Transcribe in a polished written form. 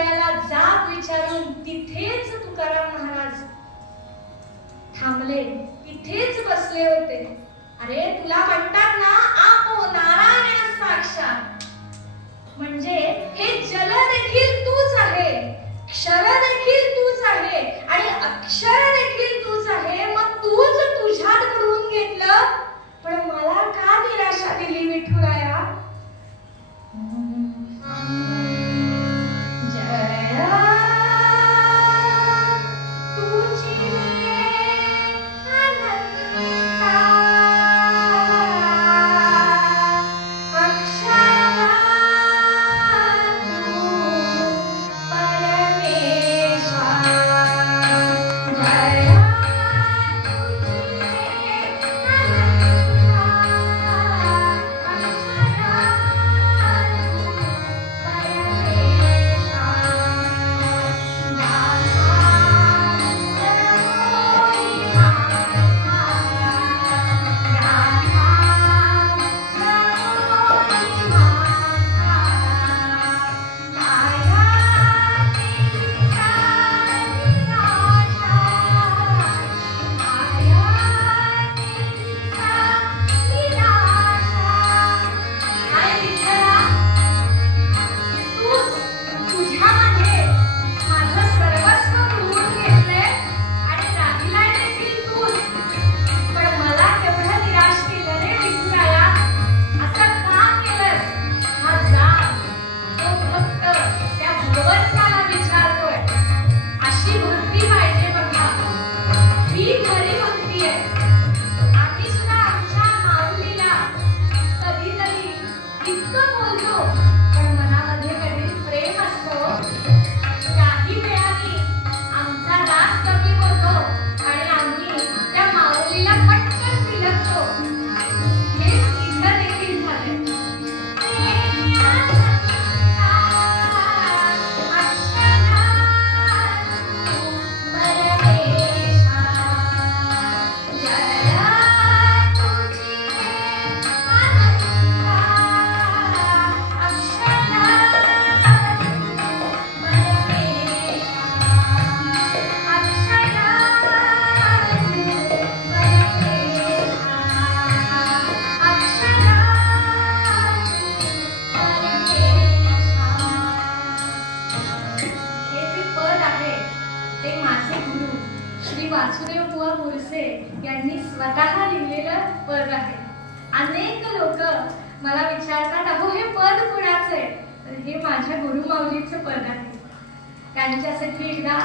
विठुरायाला जाब विचारून तिथेच तुकाराम महाराज थांबले, तिथेच बसले होते. अरे तुला म्हणतात ना आपो नारायण साक्षात, म्हणजे हे जल देखील तूच आहे, क्षर देखील तूच आहे आणि अक्षर देखील तूच आहे. मग तूच तुझ्यात घडवून घेतलं, पण मला का निराशा दिली विठुराया? त्यांच्यासाठी एकदा